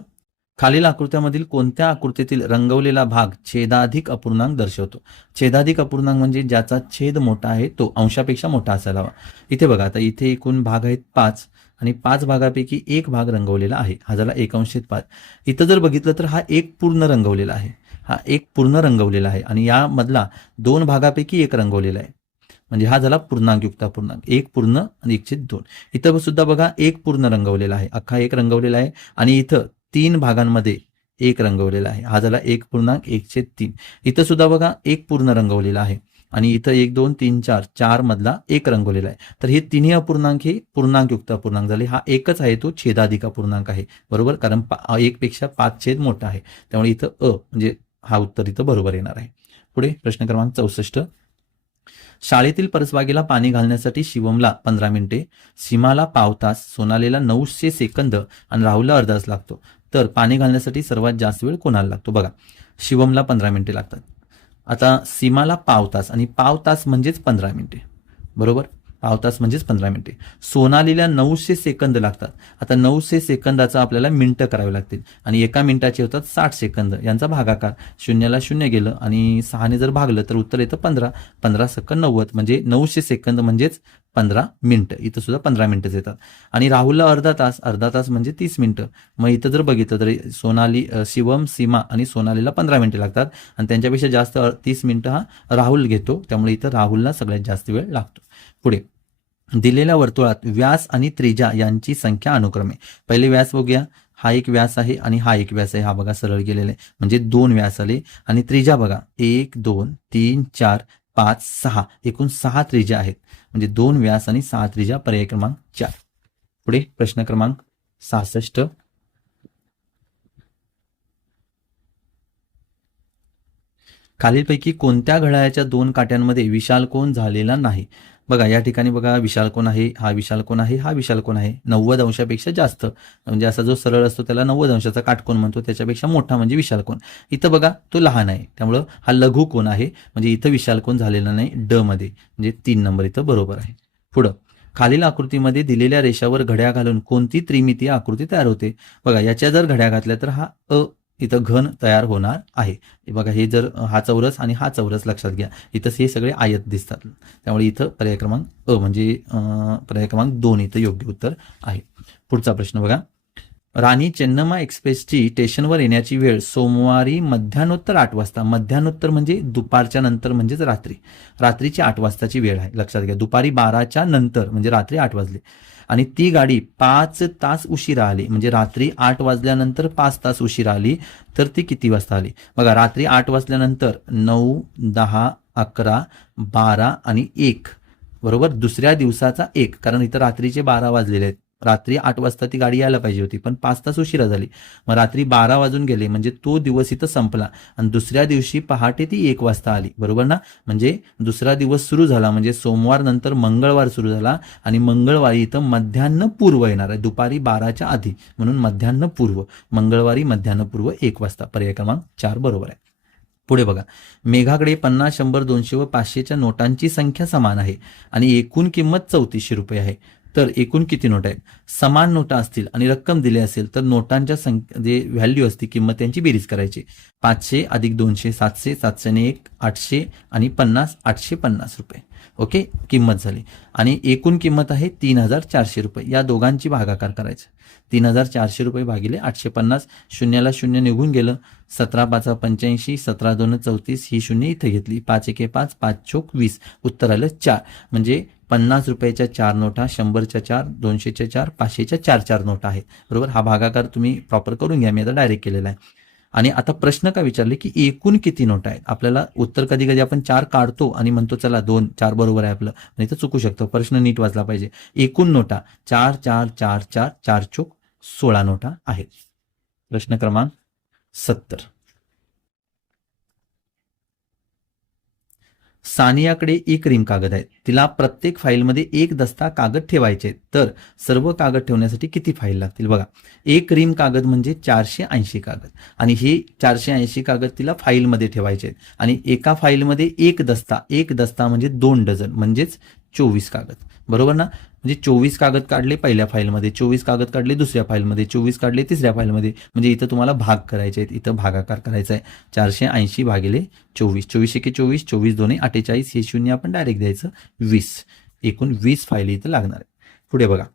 खालील आकृत्यामधील कोणत्या आकृतीतील रंगवलेला भाग छेदाधिक अपूर्णांक दर्शवतो? छेदाधिक अपूर्णांक म्हणजे ज्याचा छेद मोठा आहे तो अंशापेक्षा मोठा असायला हवा. इथे बघा, आता इथे एकूण भाग आहेत 5 आणि 5 भागापैकी एक भाग रंगवलेला आहे, हा झाला 1/5. इथं जर बघितलं तर हा एक पूर्ण रंगवलेला आहे, हा एक पूर्ण रंगवलेला आहे आणि यामधला 2 भागापैकी एक रंगवलेला आहे, म्हणजे हा झाला पूर्णांकयुक्त अपूर्णांक, एक पूर्ण आणि 1/2. इथं सुद्धा बघा एक पूर्ण रंगवलेला आहे, अख्खा एक रंगवलेला आहे आणि इथं 3 भागांमध्ये एक रंगवलेला आहे, हा झाला 1/1/3. इथं सुद्धा बघा एक पूर्ण रंगवलेला आहे आणि इथं 1 2 3 4 4 मधला एक रंगवलेला आहे. तर हे तिन्ही अपूर्णांक हे पूर्णांकयुक्त अपूर्णांक झाले. हा एकच आहे तो छेदाधिक अपूर्णांक आहे, बरोबर, कारण 1 पेक्षा 5 छेद मोठा आहे, त्यामुळे इथं म्हणजे हा उत्तर इथं बरोबर येणार आहे. पुढे प्रश्न क्रमांक 64. शाळेतील परसबागेला पाणी घालण्यासाठी शिवमला 15 मिनिटे, सीमाला पाव तास, सोनालीला 900 सेकंद आणि राहुलला अर्धा तास लागतो. तर पाणी घालण्यासाठी सर्वात जास्त वेळ कोणाला लागतो? बघा, शिवमला 15 मिनिटे लागतात. आता सीमाला पाव तास, आणि पाव तास म्हणजेच 15 मिनिटे, बरोबर, पाव तास म्हणजेच 15 मिनिटे. सोनालीला 900 सेकंद लागतात. आता 900 सेकंदाचा आपल्याला मिनिटं करावी लागतील आणि एका मिनिटाचे होतात 60 सेकंद. यांचा भागाकार, 0ला 0 गेलं आणि 6ने जर भागलं तर उत्तर येतं 15. 15 सेकंद 90, म्हणजे 900 सेकंद म्हणजेच 15 मिनिटं. इथं सुद्धा 15 मिनिटच येतात. आणि राहुलला अर्धा तास म्हणजे 30 मिनिटं. मग इथं जर बघितलं तर शिवम, सीमा आणि सोनालीला 15 मिनिटं लागतात आणि त्यांच्यापेक्षा जास्त 30 मिनिटं हा राहुल घेतो, त्यामुळे इथं राहुलला सगळ्यात जास्त वेळ लागतो. पुढे दिलेल्या वर्तुळात व्यास आणि त्रिज्या यांची संख्या अनुक्रमे. पहिले व्यास बघूया, हा एक व्यास आहे आणि हा एक व्यास आहे, हा बघा सरळ गेलेला आहे, म्हणजे 2 व्यास आले. आणि त्रिज्या बघा 1 2 3 4 5 6, एकूण 6 त्रिज्या आहेत, म्हणजे 2 व्यास आणि 6 त्रिज्या, पर्याय क्रमांक 4. पुढे प्रश्न क्रमांक 66. खालीलपैकी कोणत्या घड्याळाच्या 2 काट्यांमध्ये विशाल कोन झालेला नाही? बघा, या ठिकाणी बघा विशाल कोन आहे, हा विशाल कोन आहे, हा विशाल कोन आहे. 90 अंशापेक्षा जास्त, म्हणजे असा जो सरळ असतो त्याला 90 अंशाचा काटकोन म्हणतो, त्याच्यापेक्षा मोठा म्हणजे विशाल कोन. इथं बघा तो लहान आहे, त्यामुळं हा लघु कोन आहे, म्हणजे इथं विशाल कोन झालेला नाही. ड मध्ये, म्हणजे 3 नंबर इथं बरोबर आहे. पुढं खालील आकृतीमध्ये दिलेल्या रेषावर घड्या घालून कोणती त्रिमितीय आकृती तयार होते? बघा, याच्या जर घड्या घातल्या तर हा इथं घन तयार होणार आहे. बघा, हे जर हा चौरस आणि हा चौरस लक्षात घ्या, इथं हे सगळे आयत दिसतात, त्यामुळे इथं पर्याय क्रमांक म्हणजे पर्याय क्रमांक 2 इथं योग्य उत्तर आहे. पुढचा प्रश्न बघा, राणी चेन्नम्मा एक्सप्रेसची स्टेशनवर येण्याची वेळ सोमवारी मध्यान्नोत्तर 8 वाजता. मध्यान्नोत्तर म्हणजे दुपारच्या नंतर, म्हणजेच रात्रीची 8 वाजताची वेळ आहे, लक्षात घ्या. दुपारी 12च्या नंतर म्हणजे रात्री 8 वाजले आणि ती गाडी 5 तास उशिरा आली, म्हणजे रात्री 8 वाजल्यानंतर 5 तास उशिरा आली, तर ती किती वाजता आली? बघा, रात्री 8 वाजल्यानंतर 9 10 11 12 आणि 1, बरोबर, दुसऱ्या दिवसाचा 1, कारण इथं रात्रीचे 12 वाजलेले आहेत. रात्री 8 वाजता ती गाडी यायला पाहिजे होती, पण 5 तास उशिरा झाली. मग रात्री 12 वाजून गेले, म्हणजे तो दिवस इथं संपला आणि दुसऱ्या दिवशी पहाटे ती 1 वाजता आली, बरोबर ना. म्हणजे दुसरा दिवस सुरू झाला, म्हणजे सोमवार नंतर मंगळवार सुरू झाला आणि मंगळवारी इथं मध्यान्ह पूर्व येणार आहे, दुपारी 12च्या आधी, म्हणून मध्यान्ह पूर्व, मंगळवारी मध्यान्ह पूर्व 1 वाजता, पर्याय क्रमांक 4 बरोबर आहे. पुढे बघा, मेघाकडे 50 100 200 व 500च्या नोटांची संख्या समान आहे आणि एकूण किंमत 3400 रुपये आहे. तर एकूण किती नोट आहेत? समान नोटा असतील आणि रक्कम दिली असेल तर नोटांच्या जे व्हॅल्यू असते, किंमत, त्यांची बेरीज करायची. 500 अधिक 200 700, 701 800 आणि 50 850 रुपये. ओके, किंमत झाली. आणि एकूण किंमत आहे 3400 रुपये. या दोघांची भागाकार करायचं. 3400 रुपये भागिले 850, 0ला 0 निघून गेलं, 17 5 85, 17 2 34, ही 0 इथे घेतली, 5 1 5, 5 चोक 20, उत्तर आलं 4. म्हणजे 50 रुपयाच्या 4 नोटा, 100च्या 4, 200च्या 4, 500च्या 4 नोटा आहेत, बरोबर. हा भागाकार तुम्ही प्रॉपर करून घ्या, मी आता डायरेक्ट केलेला आहे. आणि आता प्रश्न काय विचारले की एकूण किती नोटा आहेत? आपल्याला उत्तर कधी कधी आपण 4 काढतो आणि म्हणतो चला 2 4 बरोबर आहे आपलं, नाही तर चुकू शकतो. प्रश्न नीट वाचला पाहिजे. एकूण नोटा 4 4 4 4, 4 चोक 16 नोटा आहेत. प्रश्न क्रमांक 70. सानियाकडे एक रिम कागद आहे, तिला प्रत्येक फाईलमध्ये एक दस्ता कागद ठेवायचे, तर सर्व कागद ठेवण्यासाठी किती फाईल लागतील? बघा, एक रिम कागद म्हणजे 480 कागद आणि हे 480 कागद तिला फाईलमध्ये ठेवायचे आणि एका फाईलमध्ये एक दस्ता म्हणजे 2 डझन, म्हणजेच 24 कागद, बरोबर ना. म्हणजे 24 कागद काढले पहिल्या फाईलमध्ये, 24 कागद काढले दुसऱ्या फाईलमध्ये, 24 काढले तिसऱ्या फाईलमध्ये. म्हणजे इथं तुम्हाला भाग करायचे आहेत, इथं भागाकार करायचा आहे. 480 भागिले 24, 24 एके 24, 24 दोन्ही 48, हे शून्य आपण डायरेक्ट द्यायचं 20. एकूण 20 फायली इथं लागणार आहे. पुढे बघा,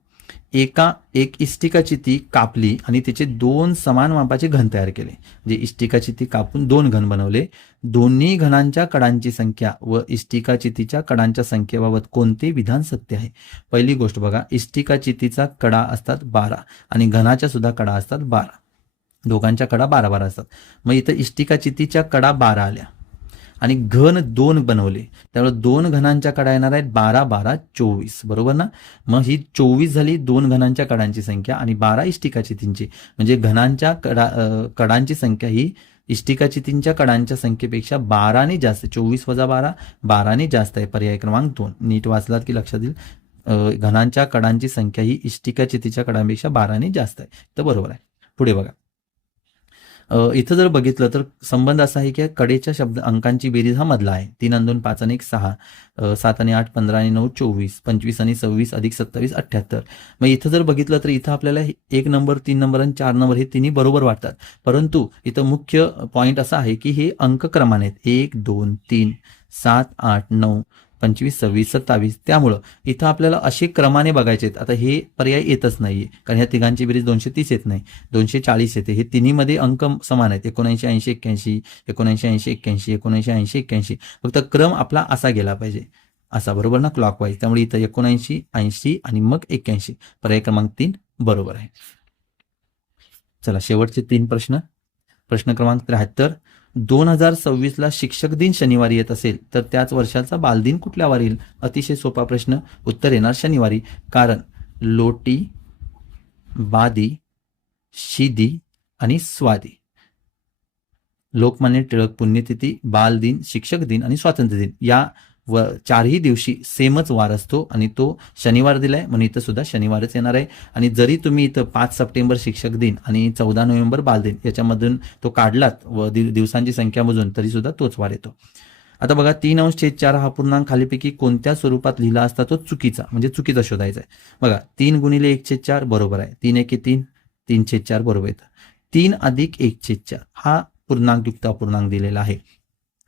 एक इष्टिकाची ती कापली आणि त्याचे 2 समान मापाचे घन तयार केले. म्हणजे इष्टिकाची ती कापून 2 घन बनवले. दोन्ही घनांच्या कडांची संख्या व इष्टिकाचितीच्या कडांच्या संख्येबाबत कोणते विधान सत्य आहे? पहिली गोष्ट बघा, इष्टिकाचितीचा कडा असतात 12 आणि घनाच्या सुद्धा कडा असतात 12. दोघांच्या कडा 12 असतात. मग इथं इष्टिकाचितीच्या कडा 12 आल्या आणि घन 2 बनवले, त्यामुळे 2 घनांच्या कडा येणार आहेत 12, 12, 24. बरोबर ना? मग ही 24 झाली 2 घनांच्या कडांची संख्या आणि 12 इष्टिकाचितींची. म्हणजे घनांच्या कडांची संख्या ही इष्टिकाचितींच्या कडांच्या संख्येपेक्षा 12ने जास्त. 24 वजा 12, 12ने जास्त आहे. पर्याय क्रमांक 2. नीट वाचलात की लक्षात येईल. घनांच्या कडांची संख्या ही इष्टिकाचितीच्या कडांपेक्षा 12ने जास्त आहे. तर बरोबर आहे. पुढे बघा, इथं जर बघितलं तर संबंध असा आहे की कडेच्या शब्द अंकांची बेरीज हा मधला आहे. 3 आणि 2 5 आणि 1 6, 7 आणि 8 15 आणि 9 24, 25 आणि 26 अधिक 27 78. मग इथं जर बघितलं तर इथं आपल्याला 1 नंबर 3 नंबर आणि 4 नंबर हे तिन्ही बरोबर वाटतात. परंतु इथं मुख्य पॉईंट असा आहे की हे अंक क्रमाने आहेत. 1 2 3 7 8 9 25 26 27. त्यामुळं इथं आपल्याला असे क्रमाने बघायचे आहेत. आता हे पर्याय येतच नाहीये, कारण ह्या तिघांची बेरीज 230 येत नाही, 240 येते. हे तिन्हीमध्ये अंक समान आहेत. 79 80 81, 79 80 81, 79 80 81. फक्त क्रम आपला असा गेला पाहिजे, असा. बरोबर ना? क्लॉकवाईज. त्यामुळे इथं 79 80 आणि मग 81. पर्याय क्रमांक 3 बरोबर आहे. चला, शेवटचे 3 प्रश्न. प्रश्न क्रमांक 73. 2026ला शिक्षक दिन शनिवारी येत असेल तर त्याच वर्षाचा बालदिन कुठल्या वारी येईल? अतिशय सोपा प्रश्न. उत्तर येणार शनिवारी. कारण लोटी, बादी, शिदी आणि स्वादी. लोकमान्य टिळक पुण्यतिथी, बालदिन, शिक्षक दिन आणि स्वातंत्र्य दिन या चारही दिवशी सेमच वार असतो आणि तो शनिवार दिलाय, म्हणून इथं सुद्धा शनिवारच येणार आहे. आणि जरी तुम्ही इथं 5 सप्टेंबर शिक्षक दिन आणि 14 नोव्हेंबर बालदिन याच्यामधून तो काढलात व दिवसांची संख्या मोजून, तरी सुद्धा तोच वार येतो. आता बघा, 3/4 हा पूर्णांक खालीपैकी कोणत्या स्वरूपात लिहिला असता तो चुकीचा, म्हणजे चुकीचा शोधायचा आहे. बघा, 3 गुणिले 1/4 बरोबर आहे. 3 एके 3, 3/4 बरोबर येतं. 3 अधिक 1/4 हा पूर्णांकयुक्त अपूर्णांक दिलेला आहे.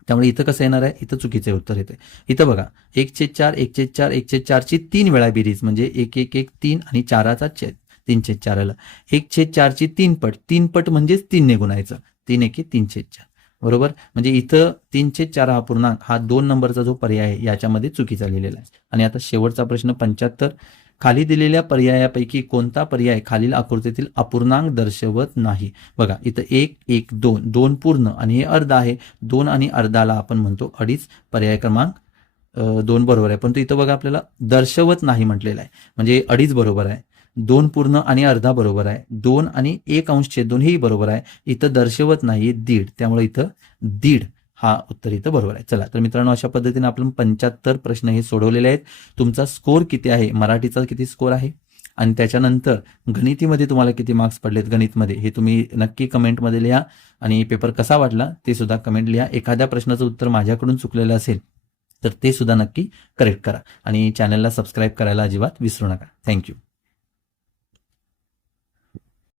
त्यामुळे इथं कसं येणार आहे? इथं चुकीचे उत्तर येते. इथं बघा, 1/4 1/4 1/4 ची 3 वेळा बेरीज म्हणजे 1 1 1 3 आणि 4चा छेद 3/4 आलं. 1/4 ची 3 पट, 3 पट म्हणजेच 3 ने गुणायचं. 3 एके 3/4. बरोबर? म्हणजे इथं 3/4 हा पूर्णांक हा 2 नंबरचा जो पर्याय आहे याच्यामध्ये चुकीचा लिहिलेला आहे. आणि आता शेवटचा प्रश्न 75. खाली दिलेल्या पर्यायापैकी कोणता पर्याय खालील आकृतीतील अपूर्णांक दर्शवत नाही? बघा, इथं 1 1 2 2 पूर्ण आणि हे अर्ध आहे. 2 आणि अर्धाला आपण म्हणतो अडीच. पर्याय क्रमांक 2 बरोबर आहे. परंतु इथं बघा, आपल्याला दर्शवत नाही म्हटलेलं आहे, म्हणजे अडीच बरोबर आहे. 2 पूर्ण आणि अर्धा बरोबर आहे. 2 आणि 1/2 हेही बरोबर आहे. इथं दर्शवत नाही 1.5, त्यामुळे इथं 1.5 हा उत्तर इथं बरोबर आहे. चला तर मित्रांनो, अशा पद्धतीने आपण 75 प्रश्न हे सोडवलेले आहेत. तुमचा स्कोर किती आहे? मराठीचा किती स्कोर आहे आणि त्याच्यानंतर गणितीमध्ये तुम्हाला किती मार्क्स पडलेत गणितमध्ये, हे तुम्ही नक्की कमेंटमध्ये लिहा. आणि पेपर कसा वाटला ते सुद्धा कमेंट लिहा. एखाद्या प्रश्नाचं उत्तर माझ्याकडून चुकलेलं असेल तर ते सुद्धा नक्की करेक्ट करा. आणि चॅनलला सबस्क्राईब करायला अजिबात विसरू नका. थँक्यू.